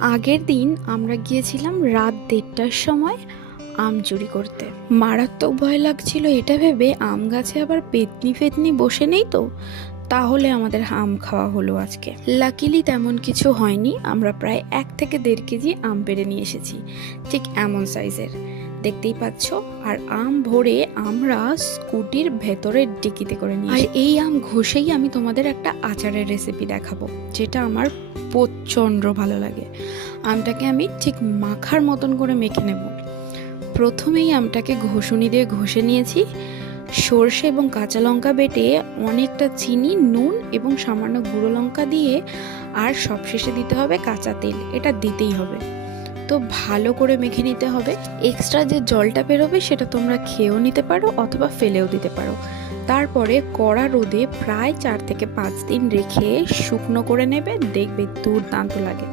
আগের দিন আমরা গিয়েছিলাম রাত 1:30টার সময় আম চুরি করতে। মারাত্মক ভয় লাগছিল এটা ভেবে আম গাছে আবার পেতনি ফেতনি বসে নেই তো, তাহলে আমাদের আম খাওয়া হলো আজকে। লাকিলি তেমন কিছু হয়নি, আমরা প্রায় 1 থেকে 1.5 কেজি আম পেড়ে নিয়ে এসেছি, ঠিক এমন সাইজের, দেখতেই পাচ্ছ। আর আম ভরে আমরা স্কুটির ভেতরের ডিকিতে করে নিয়ে, আর এই আম ঘষেই আমি তোমাদের একটা আচারের রেসিপি দেখাবো, যেটা আমার প্রচণ্ড ভালো লাগে। আমটাকে আমি ঠিক মাখার মতন করে মেখে নেব। প্রথমেই আমটাকে ঘষুনি দিয়ে ঘষে নিয়েছি, সর্ষে এবং কাঁচা লঙ্কা বেটে অনেকটা চিনি, নুন এবং সামান্য গুঁড়ো লঙ্কা দিয়ে, আর সবশেষে দিতে হবে কাঁচা তেল, এটা দিতেই হবে। তো ভালো করে মেখে নিতে হবে। এক্সট্রা যে জলটা বেরোবে সেটা তোমরা খেয়েও নিতে পারো অথবা ফেলেও দিতে পারো। তারপরে কড়া রোদে প্রায় 4 থেকে 5 দিন রেখে শুকনো করে নেবে, দেখবে দুর্দান্ত লাগে।